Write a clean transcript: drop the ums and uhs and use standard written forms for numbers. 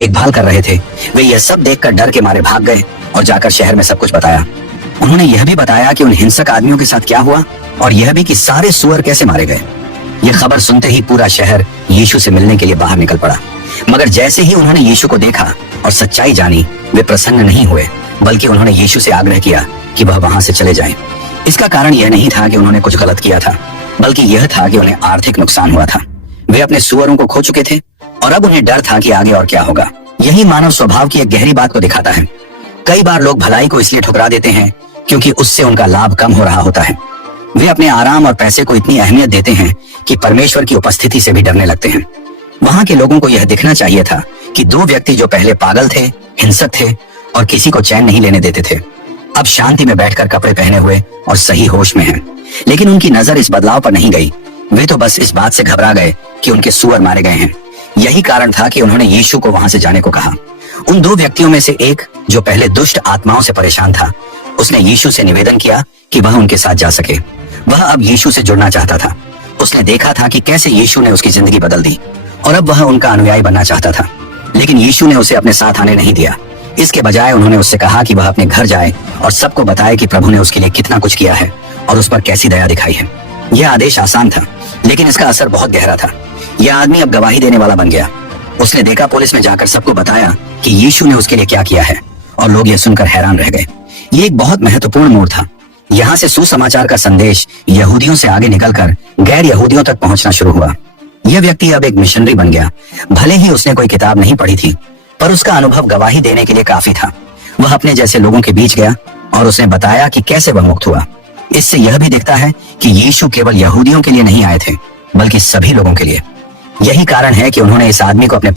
देखभाल कर रहे थे, वे यह सब देखकर डर के मारे भाग गए और जाकर शहर में सब कुछ बताया। उन्होंने यह भी बताया कि उन हिंसक आदमियों के साथ क्या हुआ और यह भी कि सारे सुअर कैसे मारे गए। यह खबर सुनते ही पूरा शहर यीशु से मिलने के लिए बाहर निकल पड़ा। मगर जैसे ही उन्होंने यीशु को देखा और सच्चाई जानी, वे प्रसन्न नहीं हुए, बल्कि उन्होंने यीशु से आग्रह किया कि वह वहां से चले जाएं। इसका कारण यह नहीं था कि उन्होंने कुछ गलत किया था, बल्कि यह था कि उन्हें आर्थिक नुकसान हुआ था। वे अपने सुअरों को खो चुके थे और अब उन्हें डर था कि आगे और क्या होगा। यही मानव स्वभाव की एक गहरी बात को दिखाता है। कई बार लोग भलाई को इसलिए ठुकरा देते हैं क्योंकि उससे उनका लाभ कम हो रहा होता है। वे अपने आराम और पैसे को इतनी अहमियत देते हैं कि परमेश्वर की उपस्थिति से भी डरने लगते हैं। वहां के लोगों को यह दिखना चाहिए था कि दो व्यक्ति जो पहले पागल थे, हिंसक थे और किसी को चैन नहीं लेने देते थे, अब शांति में बैठकर कपड़े पहने हुए और सही होश में हैं। लेकिन उनकी नजर इस बदलाव पर नहीं गई। वे तो बस इस बात से घबरा गए कि उनके सुअर मारे गए हैं। यही कारण था कि उन्होंने यीशु को वहां से जाने को कहा। उन दो व्यक्तियों में से एक, जो पहले दुष्ट आत्माओं से परेशान था, उसने यीशु से निवेदन किया कि वह उनके साथ जा सके। वह अब यीशु से जुड़ना चाहता था। उसने देखा था कि कैसे यीशु ने उसकी जिंदगी बदल दी और अब वह उनका अनुयायी बनना चाहता था। लेकिन यीशु ने उसे अपने साथ आने नहीं दिया। इसके बजाय उन्होंने उससे कहा कि वह अपने घर जाए और सबको बताए कि प्रभु ने उसके लिए कितना कुछ किया है और उस पर कैसी दया दिखाई है। यह आदेश आसान था, लेकिन इसका असर बहुत गहरा था। यह आदमी अब गवाही देने वाला बन गया। उसने डेकापोलिस में जाकर सबको बताया कि यीशु ने उसके लिए क्या किया है और लोग यह सुनकर हैरान रह गए। ये एक बहुत महत्वपूर्ण मोड़ था। यहाँ से सुसमाचार का संदेश यहूदियों से आगे निकलकर गैर यहूदियों तक पहुंचना शुरू हुआ। यह व्यक्ति अब एक मिशनरी बन गया। भले ही उसने कोई किताब नहीं पढ़ी थी, पर उसका अनुभव गवाही देने के लिए काफी था। वह अपने जैसे लोगों के बीच गया और उसने बताया कि कैसे वह मुक्त हुआ। इससे यह भी दिखता है कि यीशु केवल यहूदियों के लिए नहीं आए थे, बल्कि सभी लोगों के लिए। यही कारण है कि उन्होंने इस आदमी को अपने